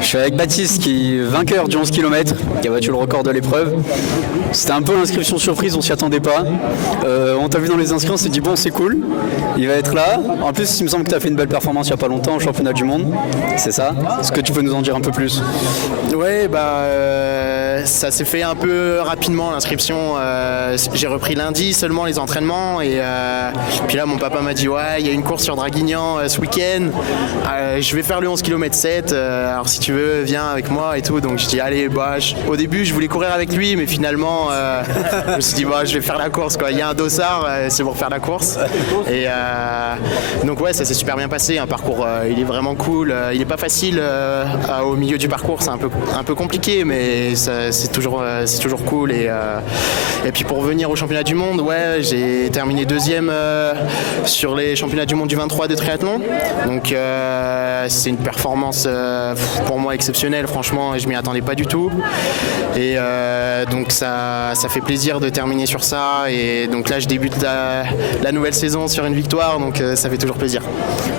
Je suis avec Baptiste, qui est vainqueur du 11 km, qui a battu le record de l'épreuve. C'était un peu l'inscription surprise, on s'y attendait pas. On t'a vu dans les inscrits, on s'est dit bon c'est cool, il va être là. En plus il me semble que tu as fait une belle performance il n'y a pas longtemps au championnat du monde, c'est ça? Est-ce que tu peux nous en dire un peu plus? Ouais, ça s'est fait un peu rapidement l'inscription. J'ai repris lundi seulement les entraînements et puis là mon papa m'a dit ouais il y a une course sur Draguignan ce week-end. Je vais faire le 11 km 7, alors si tu veux viens avec moi et tout. Donc je dis allez au début je voulais courir avec lui mais finalement je me suis dit je vais faire la course quoi. Il y a un dossard, c'est pour faire la course. Et donc ouais ça s'est super bien passé, un parcours il est vraiment cool, il est pas facile au milieu du parcours, c'est un peu compliqué mais c'est toujours cool et puis pour venir au championnat du monde, ouais j'ai terminé deuxième sur les championnats du monde du 23 de triathlon. Donc c'est une performance pour moi exceptionnelle, franchement je m'y attendais pas du tout et donc ça fait plaisir de terminer sur ça et donc là je débute la nouvelle saison sur une victoire, donc ça fait toujours plaisir.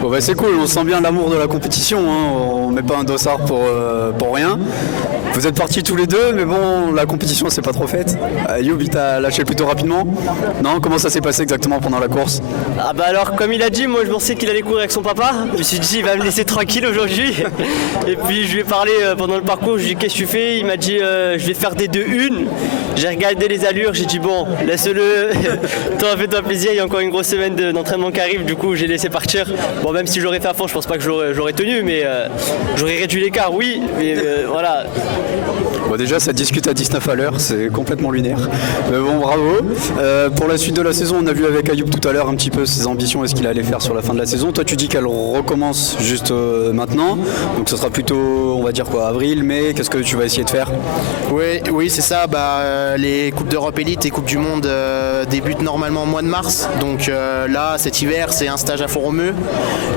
Bon c'est cool, on sent bien l'amour de la compétition, hein. On met pas un dossard pour rien. Vous êtes partis tous les deux, mais bon, la compétition s'est pas trop faite. Youb, il t'a lâché plutôt rapidement. Non, comment ça s'est passé exactement pendant la course? Ah bah alors, comme il a dit, moi je pensais qu'il allait courir avec son papa. Je me suis dit, il va me laisser tranquille aujourd'hui. Et puis je lui ai parlé pendant le parcours, je lui ai dit, qu'est-ce que tu fais? Il m'a dit, je vais faire des 2-1. J'ai regardé les allures, j'ai dit, bon, laisse-le. Toi, fais-toi plaisir, il y a encore une grosse semaine d'entraînement qui arrive. Du coup, j'ai laissé partir. Bon, même si j'aurais fait à fond, je pense pas que j'aurais tenu, mais j'aurais réduit l'écart, oui. Mais voilà. Bon déjà ça discute à 19 à l'heure, c'est complètement lunaire. Mais bon bravo. Pour la suite de la saison, on a vu avec Ayoub tout à l'heure un petit peu ses ambitions et ce qu'il allait faire sur la fin de la saison. Toi tu dis qu'elle recommence juste maintenant, donc ce sera plutôt on va dire quoi, avril, mai, qu'est-ce que tu vas essayer de faire? Oui c'est ça, les Coupes d'Europe Élite et Coupes du Monde débutent normalement au mois de mars. Donc là cet hiver c'est un stage à Font-Romeu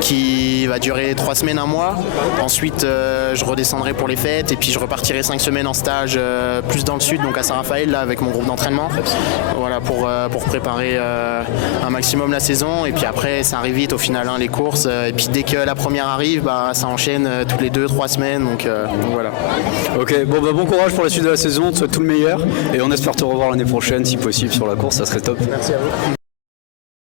qui va durer 3 semaines, 1 mois. Ensuite je redescendrai pour les fêtes et puis je repartirai 5 semaines en stage plus dans le sud, donc à Saint-Raphaël là avec mon groupe d'entraînement, voilà pour préparer un maximum la saison. Et puis après ça arrive vite au final les courses, et puis dès que la première arrive ça enchaîne tous les 2-3 semaines, donc voilà. Ok, bon courage pour la suite de la saison, on te souhaite tout le meilleur et on espère te revoir l'année prochaine si possible sur la course, ça serait top. Merci à vous.